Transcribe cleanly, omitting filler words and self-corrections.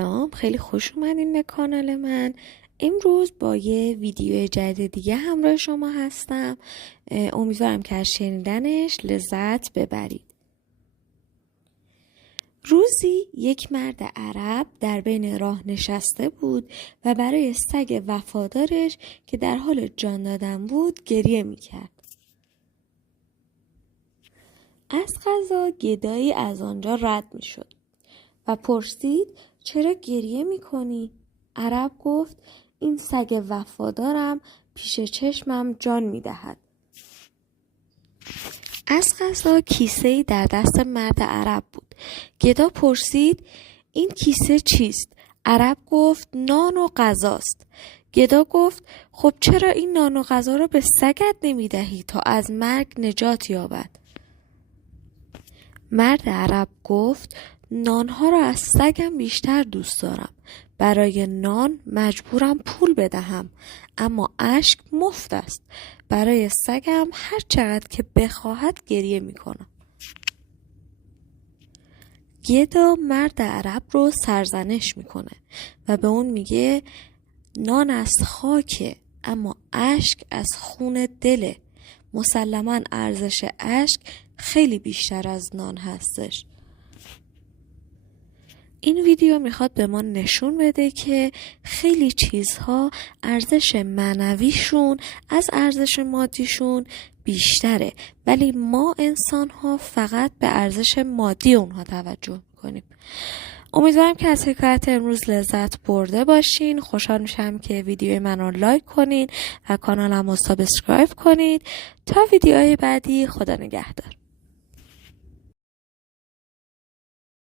سلام، خیلی خوش اومدین به کانال من. امروز با یه ویدیو جدید دیگه همراه شما هستم. امیدوارم که از شنیدنش لذت ببرید. روزی یک مرد عرب در بین راه نشسته بود و برای سگ وفادارش که در حال جان دادن بود گریه میکرد. از قضا گدایی از آنجا رد میشد و پرسید چرا گریه میکنی؟ عرب گفت این سگ وفادارم پیش چشمم جان میدهد. از قضا کیسه‌ای در دست مرد عرب بود. گدا پرسید این کیسه چیست؟ عرب گفت نان و غذاست. گدا گفت خب چرا این نان و غذا را به سگت نمیدهی تا از مرگ نجات یابد؟ مرد عرب گفت نانها را از سگم بیشتر دوست دارم. برای نان مجبورم پول بدهم، اما اشک مفت است. برای سگم هر چقدر که بخواهد گریه میکنم. گدا مرد عرب رو سرزنش میکنه و به اون میگه نان از خاکه اما اشک از خون دله. مسلماً ارزش اشک خیلی بیشتر از نان هستش. این ویدیو میخواد به ما نشون بده که خیلی چیزها ارزش معنویشون از ارزش مادیشون بیشتره، ولی ما انسانها فقط به ارزش مادی اونها توجه میکنیم. امیدوارم که از حکایت امروز لذت برده باشین. خوشحال میشم که ویدیو من رو لایک کنین و کانالم رو سابسکرایب کنید. تا ویدیوهای بعدی، خدا نگهدار.